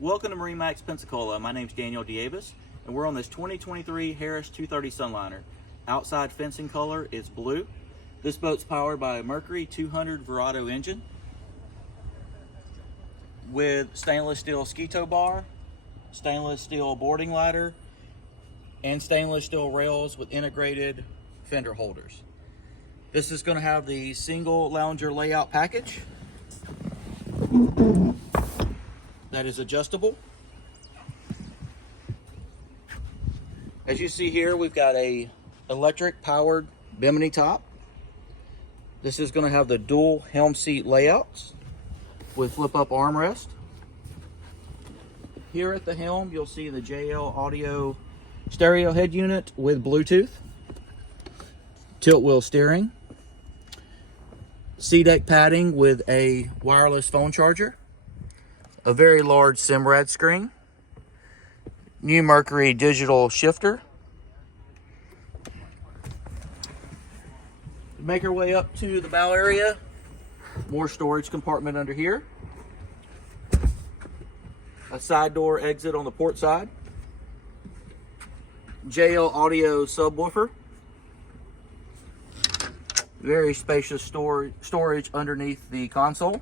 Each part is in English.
Welcome to MarineMax Pensacola. My name's Daniel Davis, and we're on this 2023 Harris 230 Sunliner. Outside fencing color is blue. This boat's powered by a Mercury 200 Verado engine with stainless steel ski tow bar, stainless steel boarding ladder, and stainless steel rails with integrated fender holders. This is going to have the single lounger layout package that is adjustable. As you see here, we've got a electric powered bimini top. This is going to have the dual helm seat layouts with flip up armrest. Here at the helm, you'll see the JL audio stereo head unit with Bluetooth, tilt wheel steering, C-deck padding with a wireless phone charger, a very large SIMRAD screen, new Mercury digital shifter. Make our way up to the bow area, more storage compartment under here, a side door exit on the port side, JL audio subwoofer, very spacious storage underneath the console.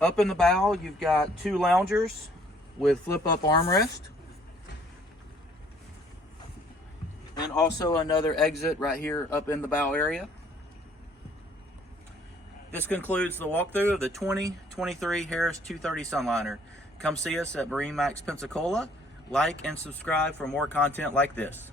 Up in the bow, you've got two loungers with flip-up armrest, and also another exit right here up in the bow area. This concludes the walkthrough of the 2023 Harris 230 Sunliner. Come see us at MarineMax Pensacola. Like and subscribe for more content like this.